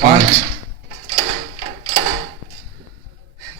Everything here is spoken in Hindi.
5.